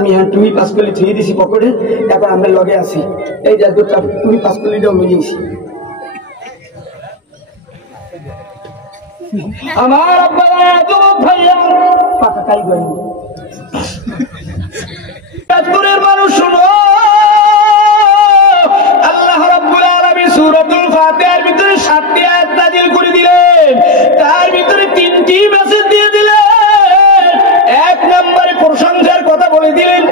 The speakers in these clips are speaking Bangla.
আমি হ্যাঁ তুমি পাস করলে থুয়ে দিছি পকেটে, এখন আমরা লগে আছি, এই যে তুমি পাস করলিটাও লইয়েছি। আমার আব্বা ভাইয়া পাকা কাই গেল মানুষ শুনো, আল্লাহ রাব্বুল আলামিন সূরাতুল ফাতিহার ভিতরে 7টি আয়াত নাযিল করে দিলেন, তার ভিতরে 3টি মেসেজ দিয়ে দিলেন। 1 নম্বরে প্রশংসার কথা বলে দিলেন,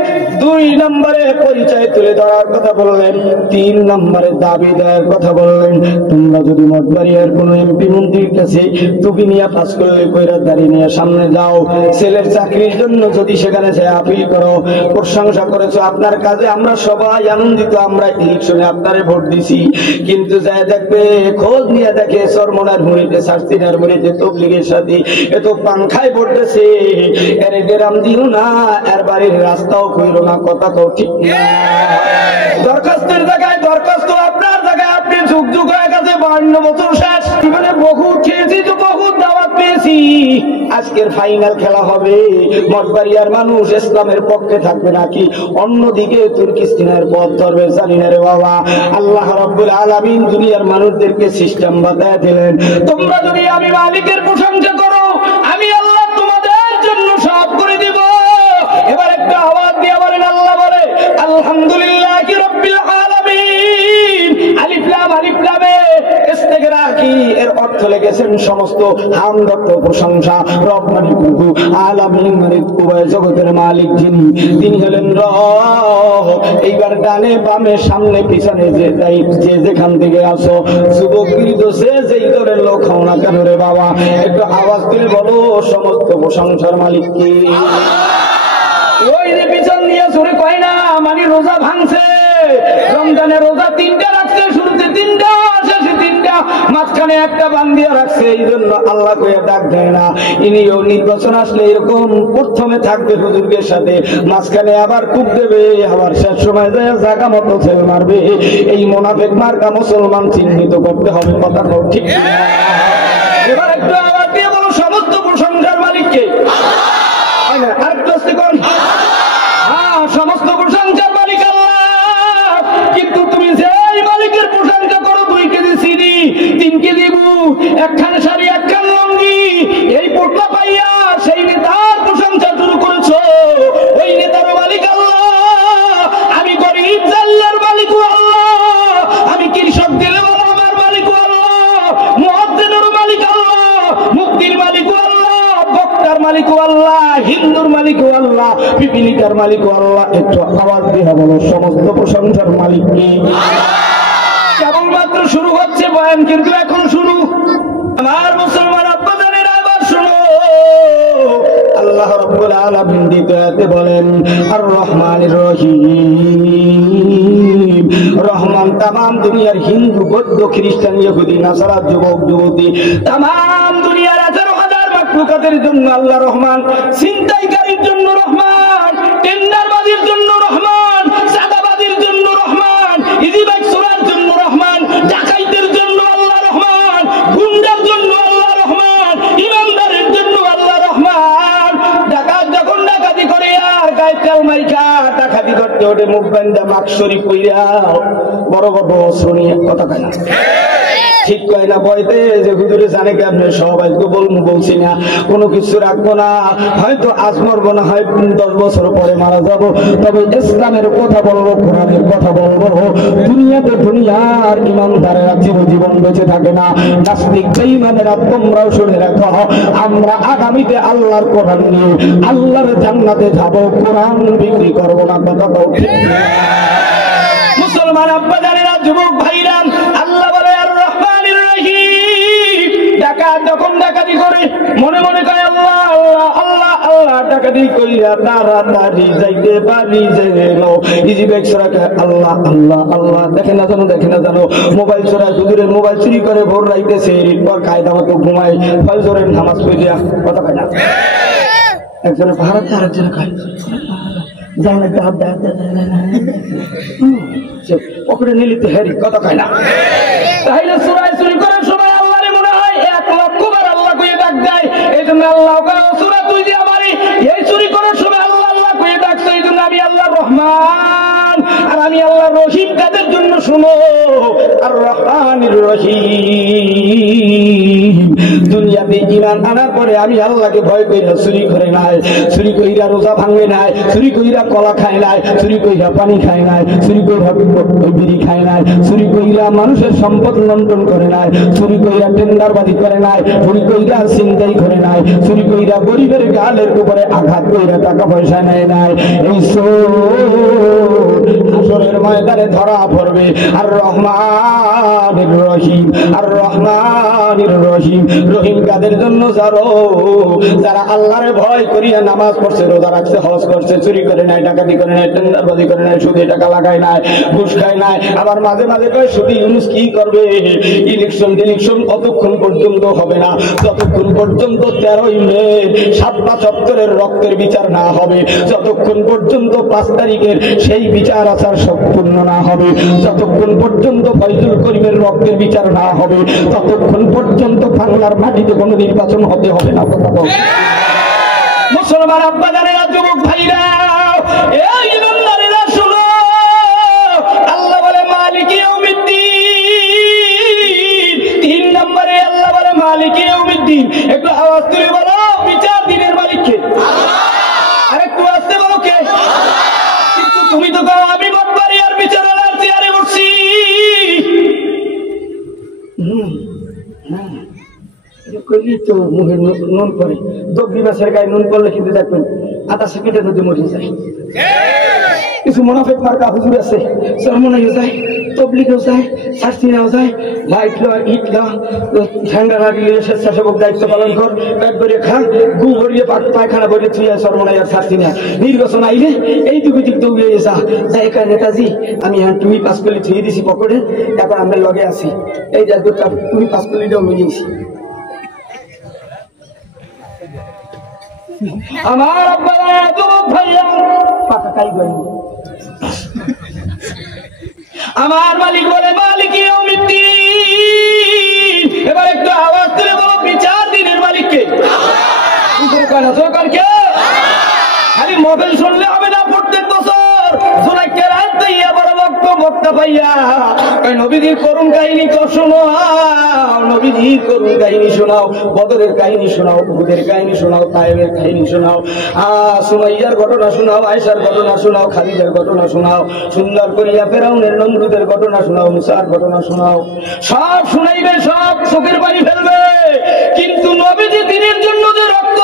2 নম্বরে পরিচয় তুলে ধরার কথা বললেন, 3 নম্বরে দাবি দেওয়ার কথা বললেন। তোমরা যদি মঠবাড়িয়ার কোনো এমপি মন্ত্রীর কাছে টুপি নিয়ে পাস করলে কইরা দাঁড়িয়ে নিয়ে সামনে যাও, ছেলের চাকরির জন্য যদি সেখানে সে আপিল করো, প্রশংসা করেছো আপনার কাজে আমরা সবাই আনন্দিত, আমরা ইলেকশনে আপনারে ভোট দিছি, কিন্তু যাই দেখবে খোঁজ নিয়ে দেখে চরমনার মুড়িতে সার্সিনার মুড়িতে তবলিগের সাথে এত পাংখায় ভোটতেছে, এর গ্রাম দিও না, এর বাড়ির রাস্তাও কইরো না, কথা তো ঠিক না। দরখাস্তের জায়গায় দরখাস্ত, আপনার জায়গায় আপনি যুগ যুগ হয়ে গেছে, 52 বছর শেষ, জীবনে বহুত খেয়েছি তো বহুত দাওয়াত পেয়েছি, আজকের ফাইনাল খেলা হবে, মঠবাড়িয়ার মানুষ ইসলামের পক্ষে থাকবে নাকি অন্যদিকে তুর্কিস্তানের পথ ধরবে জানি না রে বাবা। আল্লাহ রাব্বুল আলামিন দুনিয়ার মানুষদেরকে সিস্টেম বাতায় দিলেন, তোমরা যদি আমি মালিকের প্রশংসা করো, আমি আল্লাহ তোমাদের জন্য সব করে দিব। এবার একটা আওয়াজ দিয়ে বলেন, আল্লাহ বলে আলহামদুলিল্লাহি রাব্বিল আলামিন। আলিফ লাম ইস্তিগরাকি এর অর্থ লিখেছেন সমস্ত হামদ প্রশংসা রব মানে প্রভু, আলামিন মানে উভয় জগতের মালিক যিনি, তিনি হলেন রব। এইবার ডানে বামে সামনে পিছনে যে যেখান থেকে আসো, যুবক বৃদ্ধ সে যেই দলের লোক হও না কেন রে বাবা, একটু আওয়াজ দিলে বলো সমস্ত প্রশংসার মালিক কে? ওই যে পিছন দিয়ে সরে কয় না, মানে রোজা ভাঙছে, রমজানের রোজা 3টা রাখছে, শুরুতে 3টা শেষে 3টা, মাঝখানে একটা বান্দিয়া রাখছে, এই জন্য আল্লাহ কইয়া ডাক দেয় না। ইনিও নির্বাচন আসলে এরকম প্রথমে থাকবে হুজুরদের সাথে, মাঝখানে আবার কূপ দেবে, আবার শেষ সময় যায় জায়গা মতো ছেল মারবে। এই মুনাফিক মার্কা মুসলমান চিহ্নিত করতে হবে, কথা ঠিক না? এবার একটু আওয়াজ দিয়ে বলো সমস্ত প্রশংসার মালিককে। আরেকটু আসতে কোন? হ্যাঁ, সমস্ত প্রশংসার মালিক আল্লাহ। কিন্তু তুমি যে মালিকের প্রশংসা করো, 2 কেজি চিনি, 3 কেজি বুট, 1খান শাড়ি, 1খান লঙ্গি, এই পোটলা পাইয়া সেই নেতার প্রশংসা শুরু করেছো, ওই নেতার মালিক আল্লাহ। আমি গরিব জাল্লার মালিক আল্লাহ, আমি কৃষক দিলে আমার মালিক আল্লাহ, মুয়াজ্জিনের মালিক আল্লাহ, মুক্তির মালিক আল্লাহ, বক্তার মালিক আল্লাহ, হিন্দুর মালিক আল্লাহ, পিপিলিকার মালিক আল্লাহ। একটু আওয়াজ দিয়ে বলো সমস্ত প্রশংসার মালিক কে? কেবলমাত্র শুরু হচ্ছে বয়ান, কিন্তু এখন শুরু। আমার মুসলমান আব্বাজানেরা আবার শুনো, আল্লাহ রাব্বুল আলামিন দ্বিতীয়তে বলেন আর রহমানির রহিম। রহমান তামাম দুনিয়ার হিন্দু বৌদ্ধ খ্রিস্টান ইহুদি নাসারা যুবক যুবতী তামাম দুনিয়ার ১৮,০০০ মাখলুকাতের জন্য আল্লাহ রহমান, ছিনতাইকারীর জন্য রহমান, টেন্ডারবাজির জন্য রহমান, চাঁদাবাজির জন্য রহমান, ইজিবাইক চোরার জন্য রহমান, ডাকাইতের জন্য আল্লাহ রহমান, গুন্ডার জন্য আল্লাহ রহমান, ইমানদারের জন্য আল্লাহ রহমান। ডাকাত যখন ডাকাতি করে আর গায়ে তেল মাইখা ডাকাতি করতে ওঠে, মুখ বান্ধা মাকসরি কইরা বড় বড় শুনিয়ে কথা কয় না, ঠিক কয় না, বয়তে যে হুজুরে জানে কি আপনি সবাই বলবো, বলছি না, কোনো কিছু রাখবো না, হয়তো আজ মরবো না, হয় 10 বছর পরে মারা যাব, তবে ইসলামের কথা বলবো, কোরআনের কথা বলবো। দুনিয়াতে দুনিয়ার ইমানদারেরা চিরজীবন বেঁচে থাকে না, নাস্তিক বেঈমানেরা তোমরাও শুনে রাখো, আমরা আগামীতে আল্লাহর কোরআন নিয়ে আল্লাহর জান্নাতে যাব, কোরআন বিক্রি করবো না, কথা বল। মুসলমান আব্বাজানেরা, যুবক ভাইরা, আল্লাহ বলে আর রহমানির রহিম। ডাকাত যখন ডাকাতি করে মনে মনে কয় আল্লাহ আল্লাহ আল্লাহ আল্লাহ, ডাকাতি কইরা তাড়াতাড়ি যাইতে পারি যেন, ইজিবাইক চোরা আল্লাহ আল্লাহ আল্লাহ, দেখে না জানো, দেখে না জানো, মোবাইল চোরা হুজুরের মোবাইল চুরি করে ভোর রাইতেছে, এরপর কায়দা মতো ঘুমায়, ফজরের নামাজ পড়িয়া কথা কয় না। একজনের ভারত আরেকজনে খায় পকড়ে নিলিতে হেরি, কথা কয় না। তাহলে সূরায় চুরি করার সময় আল্লাহরে মনে হয় 1,00,000 বার আল্লাহ কইয়ে ডাক দেয়, এই জন্য আল্লাহ সূরা তুই যে আমারে এই চুরি করার সময় আল্লাহ আল্লাহ কইয়ে ডাকছো, এই জন্য আমি রহমান, আর আমি আল্লাহ রহিম কাদের জন্য শুনো, আর রহমানির রহিম। দুনিয়াতে ঈমান আনার পরে আমি আল্লাহকে ভয় কইরা চুরি করে নাই, চুরি কইরা রোজা ভাঙে নাই, চুরি কইরা কলা খায় নাই, চুরি কইরা পানি খায় নাই, চুরি কইরা বিড়ি খায় নাই, চুরি কইরা মানুষের সম্পদ লুণ্ঠন করে নাই, চুরি কইরা টেন্ডারবাজি করে নাই, চুরি কইরা ছিনতাই করে নাই, চুরি কইরা গরিবের গালের উপরে আঘাত কইরা টাকা পয়সা নেয় নাই। এই হাসরের ময়দানে ধরা পড়বে। আর রহমানির রহিম, আর রহমানির রহিম। রহিম কাদের জন্য? যারা আল্লাহরে ভয় করিয়া নামাজ পড়ছে, রোজা রাখছে, হজ করছে, চুরি করে নাই, ডাকাতি করে নাই, টেন্ডারবাজি করে নাই, সুদে টাকা লাগায় নাই, ঘুষ খায় নাই। আবার মাঝে মাঝে কয় শুধু ইউনুস কি করবে, ইলেকশন অতক্ষণ পর্যন্ত হবে না যতক্ষণ পর্যন্ত 13ই মে শাপলা চত্বরের রক্তের বিচার না হবে, যতক্ষণ পর্যন্ত 5 তারিখের সেই বিচার আচার সম্পূর্ণ না হবে, যতক্ষণ পর্যন্ত ফয়জুল করিমের রক্তের বিচার না হবে, ততক্ষণ পর্যন্ত বাংলার মাটিতে কোনো নির্বাচন হতে হবে না। মুসলমান আব্বাজানেরা, যুবক ভাইরা, এই ইমানদারেরা শুনো, আল্লাহ বলে মালিক ইয়াউমিদ্দিন। 3 নম্বরে আল্লাহ বলে মালিক ইয়াউমিদ্দিন। একটু আওয়াজ তুলে বলো, বিচার দিনের মালিক কে? আরেকটু আসতে বলো কে? কিন্তু তুমি তো কও আমি বাটপারি আর বিচারার চেয়ারে বসছি। কইলি তো মুখে নুন করে, দব্বি মাছের গায়ে নুন করলে কিন্তু দেখবেন আধা সেকেন্ডের মধ্যে মরে যায়। কিছু মুনাফিক মার্কা হুজুর আছে, সরমনাইও যায়, তবলিগেও যায়, সার্সিনাও যায়, লাইট ল, ইট ল, ঠ্যাঙ্গা লাগিয়ে স্বেচ্ছাসেবক দায়িত্ব পালন কর, পেট ভরিয়ে খা, গু ভরিয়ে পায়খানা ভরিয়ে থুয়ে সরমনাই আর সার্সিনা। নির্বাচন আইলে এই দুই দিক দৌড়িয়ে যা একা নেতাজি, আমি এখন তুমি 5 কলি থুয়ে দিছি পকেটে, এখন আমরা লগে আছি, এই যে তুমি 5 কলিটাও লইয়েছি। আমার আব্বারা যুবক ভাইয়া পাকা কাই গেল। আমার মালিক বলে মালিক ইয়াউমিদ্দিন। এবার একটু আওয়াজ তুলে বলো, বিচার দিনের মালিক কে? সরকার কে? খালি মোবাইল শুনলে হবে না, প্রত্যেক বছর জোনাইকে রাত পাইয়া বড় বক্তা পাইয়া নবীজির করুণ কাহিনী তো শোনো, নবীজির করুণ কাহিনী শোনাও, বদরের কাহিনী শোনাও, উহুদের কাহিনী শোনাও, তায়েবের কাহিনী শোনাও, সুমাইয়ার ঘটনা শোনাও, আয়েশার ঘটনা শোনাও, খাদিজার ঘটনা শোনাও, সুন্দর করিয়া ফেরাউনের নমরুদের ঘটনা শোনাও, মুসার ঘটনা শোনাও। সব শুনাইবে, সব চোখের পানি ফেলবে, কিন্তু নবীজি দিনের জন্য যে রক্ত